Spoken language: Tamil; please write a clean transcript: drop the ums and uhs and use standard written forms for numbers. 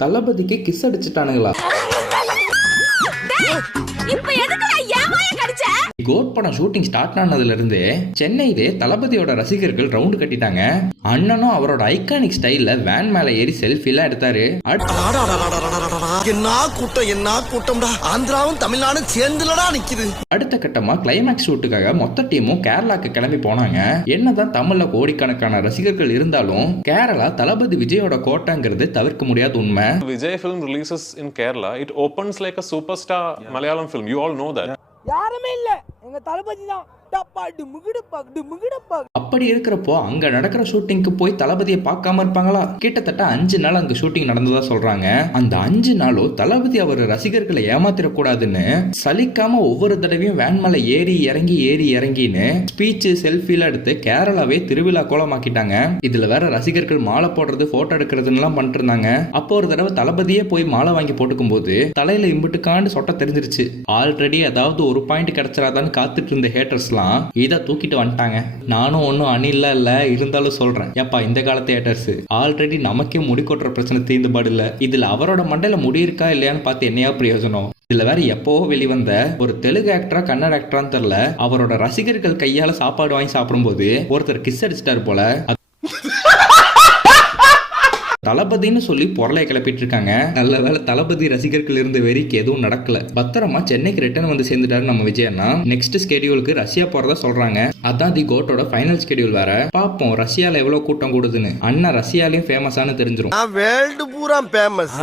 தளபதிக்கு கிஸ் அடிச்சுட்டானுங்களா? கோட் படம் ஷூட்டிங் ஸ்டார்ட் ஆனதுல இருந்து சென்னையிலே தளபதியோட ரசிகர்கள் ரவுண்டு கட்டிட்டாங்க. அண்ணனும் அவரோட ஐகானிக் ஸ்டைல்ல வேன் மேல ஏறி செல்ஃபி எல்லாம் எடுத்தாரு. ஆந்திராவும் தமிழ்நாடும் சேர்ந்துலடா நிக்குது. அடுத்த கட்டமா கிளைமேக்ஸ் ஷூட்டுக்காக மொத்த டீமும் கேரளாக்கு கிளம்பி போனாங்க. என்னதான் தமிழ்ல கோடிக்கணக்கான ரசிகர்கள் இருந்தாலும் கேரளா தளபதி விஜயோட கோட்டைங்கிறது தவிர்க்க முடியாத உண்மை. Vijay film releases in Kerala, it opens like a superstar Malayalam film. You all know that. யாருமே இல்ல, எங்க தளபதி தான். அப்படி இருக்கிறப்போ அங்க நடக்கிற ஷூட்டிங்க்கு போய் தளபதியை பார்க்காம இருப்பாங்களா? கிட்டத்தட்ட 5 நாள் அங்க ஷூட்டிங் நடந்ததா சொல்றாங்க. அந்த 5 நாளும் தளபதி அவர் ரசிகர்களை ஏமாத்திடக்கூடாதுன்னு சலிக்காம ஒவ்வொரு தடவையும் வேன் மேல ஏறி இறங்கின்னு ஸ்பீச் செல்ஃபில எடுத்து கேரளாவே திருவிழா கோலமாக்கிட்டாங்க. இதுல வேற ரசிகர்கள் மாலை போடுறது போட்டோ எடுக்கிறதுலாம் பண்ணிட்டு இருந்தாங்க. அப்போ ஒரு தடவை தளபதியே போய் மாலை வாங்கி போட்டுக்கும் போது தலையில இம்புட்டுக்காண்டு சொட்ட தெரிஞ்சிருச்சு. ஆல்ரெடி ஏதாவது ஒரு பாயிண்ட் கிடைச்சிடாதான்னு காத்துட்டு இருந்த ஹேட்டர்ஸ்லாம் இதை தூக்கிட்டு வந்துட்டாங்க. நானும் ஒன்னும் அணில இல்ல, இருந்தாலும் சொல்றேன், ஏப்பா இந்த காலத்து ஹேட்டர்ஸ் ஆல்ரெடி நமக்கே முடி கொட்டுற பிரச்சனை தீர்ந்து பாடு இல்ல. இதுல அவரோட மண்டையில முடி இருக்கா இல்லையான்னு பார்த்து என்னையா பிரயோஜனம்? இதுல வேற எப்போ வெளிவந்த ஒரு தெலுங்கு ஆக்டரா கன்னட ஆக்டரான்னு தெரியல, அவரோட ரசிகர்கள் கையால சாப்பாடு வாங்கி சாப்பிடும்போது ஒருத்தர் கிஸ் அடிச்சிட்டாரு போல. தளபதினு சொல்லி பொருளை கிளப்பிட்டு இருக்காங்க. நல்ல வேலை தளபதி ரசிகர்கள் இருந்த வெறிக்கு எதுவும் நடக்கல. பத்திரமா சென்னைக்கு ரிட்டர்ன் வந்து சேர்ந்துட்டாரு நம்ம விஜயண்ணா. நெக்ஸ்ட் ஸ்கெடியூலுக்கு ரஷ்யா போறதா சொல்றாங்க. அதான் தி கோட்டோட ஃபைனல் ஸ்கெடியூல் வேற. பாப்போம் ரஷ்யால எவ்வளவு கூட்டம் கூடுதுன்னு. அண்ணா ரஷ்யாலையும் ஃபேமஸானு தெரிஞ்சிரும். வேர்ல்டு பூரா ஃபேமஸ்.